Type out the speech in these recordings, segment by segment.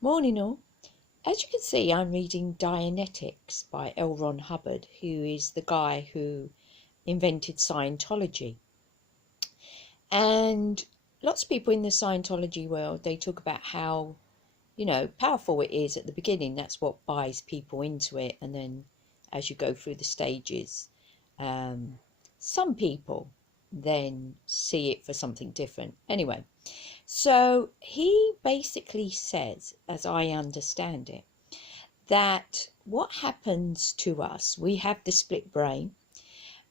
Morning all. As you can see, I'm reading Dianetics by L. Ron Hubbard, who is the guy who invented Scientology. And lots of people in the Scientology world, they talk about how, powerful it is at the beginning. That's what buys people into it. And then as you go through the stages, some people then see it for something different. Anyway, so he basically says, as I understand it, that what happens to us, we have the split brain,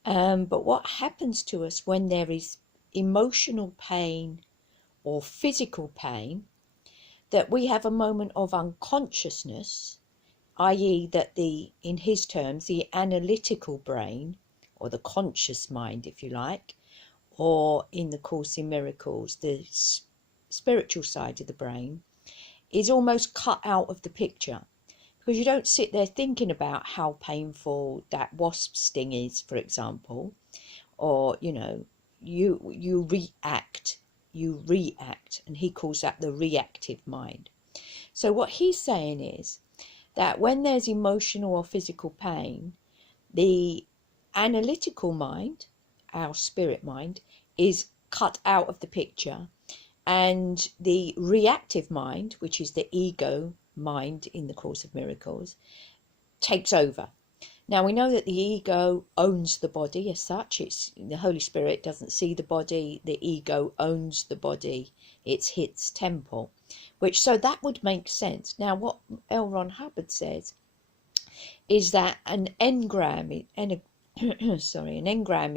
but what happens to us when there is emotional pain or physical pain, that we have a moment of unconsciousness, i.e. that in his terms, the analytical brain, or the conscious mind, if you like, or in the Course in Miracles, the spiritual side of the brain, is almost cut out of the picture. Because you don't sit there thinking about how painful that wasp sting is, for example, or, you react, and he calls that the reactive mind. So what he's saying is that when there's emotional or physical pain, the analytical mind, our spirit mind, is cut out of the picture, and the reactive mind, which is the ego mind in the Course of Miracles, takes over. Now we know that the ego owns the body as such. It's the Holy Spirit doesn't see the body. The ego owns the body. It's its temple, so that would make sense. Now what L. Ron Hubbard says is that an engram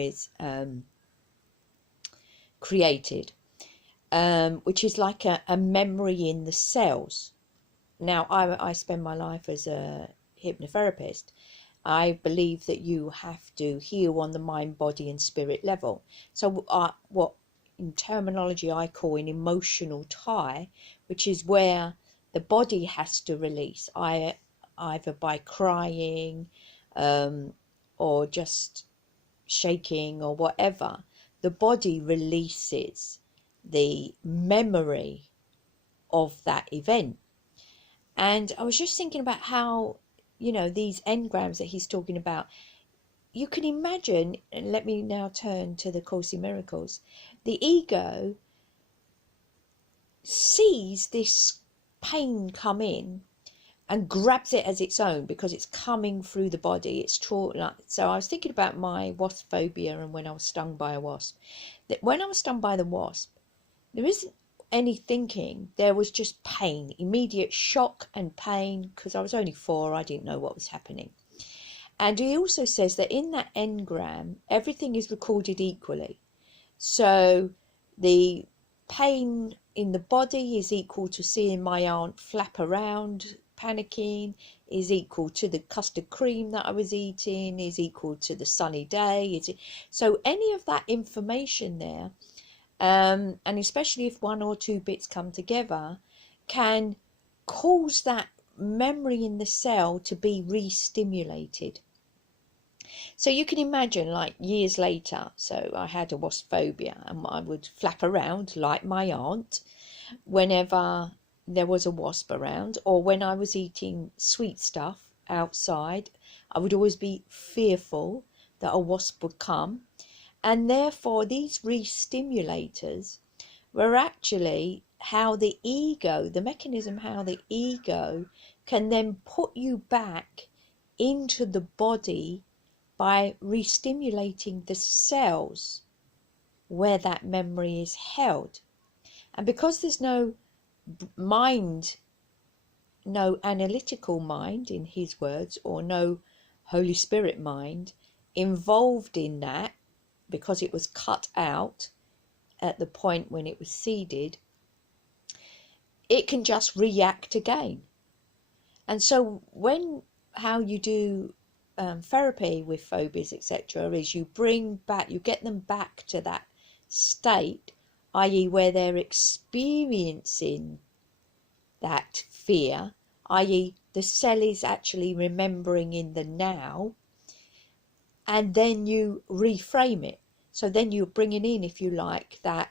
is created, which is like a memory in the cells. Now, I spend my life as a hypnotherapist. I believe that you have to heal on the mind, body and spirit level. So what in terminology I call an emotional tie, which is where the body has to release, either by crying or just shaking or whatever. The body releases the memory of that event. And I was just thinking about how, these engrams that he's talking about, you can imagine, and let me now turn to the Course in Miracles, the ego sees this pain come in and grabs it as its own because it's coming through the body. So I was thinking about my wasp phobia and when I was stung by a wasp. That when I was stung by the wasp, there isn't any thinking, there was just pain, immediate shock and pain, because I was only 4, I didn't know what was happening. And he also says that in that engram, everything is recorded equally. So the pain in the body is equal to seeing my aunt flap around, panicking, is equal to the custard cream that I was eating, is equal to the sunny day. So any of that information there, and especially if 1 or 2 bits come together, can cause that memory in the cell to be re-stimulated. So you can imagine, like years later, so I had a wasp phobia and I would flap around like my aunt whenever there was a wasp around, or when I was eating sweet stuff outside, I would always be fearful that a wasp would come. And therefore these re-stimulators were actually how the ego, the mechanism how the ego can then put you back into the body by re-stimulating the cells where that memory is held. And because there's no mind, no analytical mind in his words, or no Holy Spirit mind involved in that, because it was cut out at the point when it was seeded, it can just react again. And so how you do therapy with phobias, etc., is you get them back to that state, i.e. where they're experiencing that fear, i.e. the cell is actually remembering in the now, and then you reframe it. So then you're bringing in, if you like, that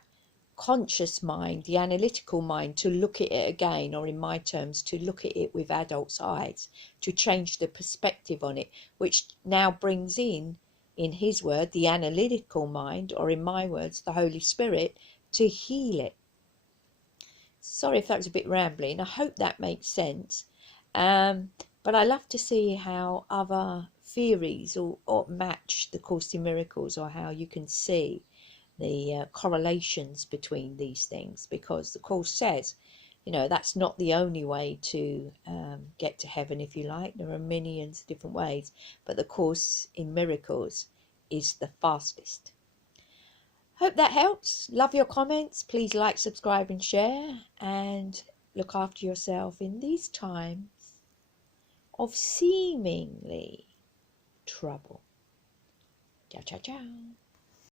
conscious mind, the analytical mind, to look at it again, or in my terms, to look at it with adults' eyes, to change the perspective on it, which now brings in his word, the analytical mind, or in my words, the Holy Spirit, to heal it. Sorry if that was a bit rambling. I hope that makes sense. But I love to see how other theories or match the Course in Miracles, or how you can see the correlations between these things, because the Course says, you know, that's not the only way to get to heaven, if you like. There are millions of different ways, but the Course in Miracles is the fastest. Hope that helps. Love your comments. Please like, subscribe and share, and look after yourself in these times of seemingly trouble. Ciao, ciao, ciao.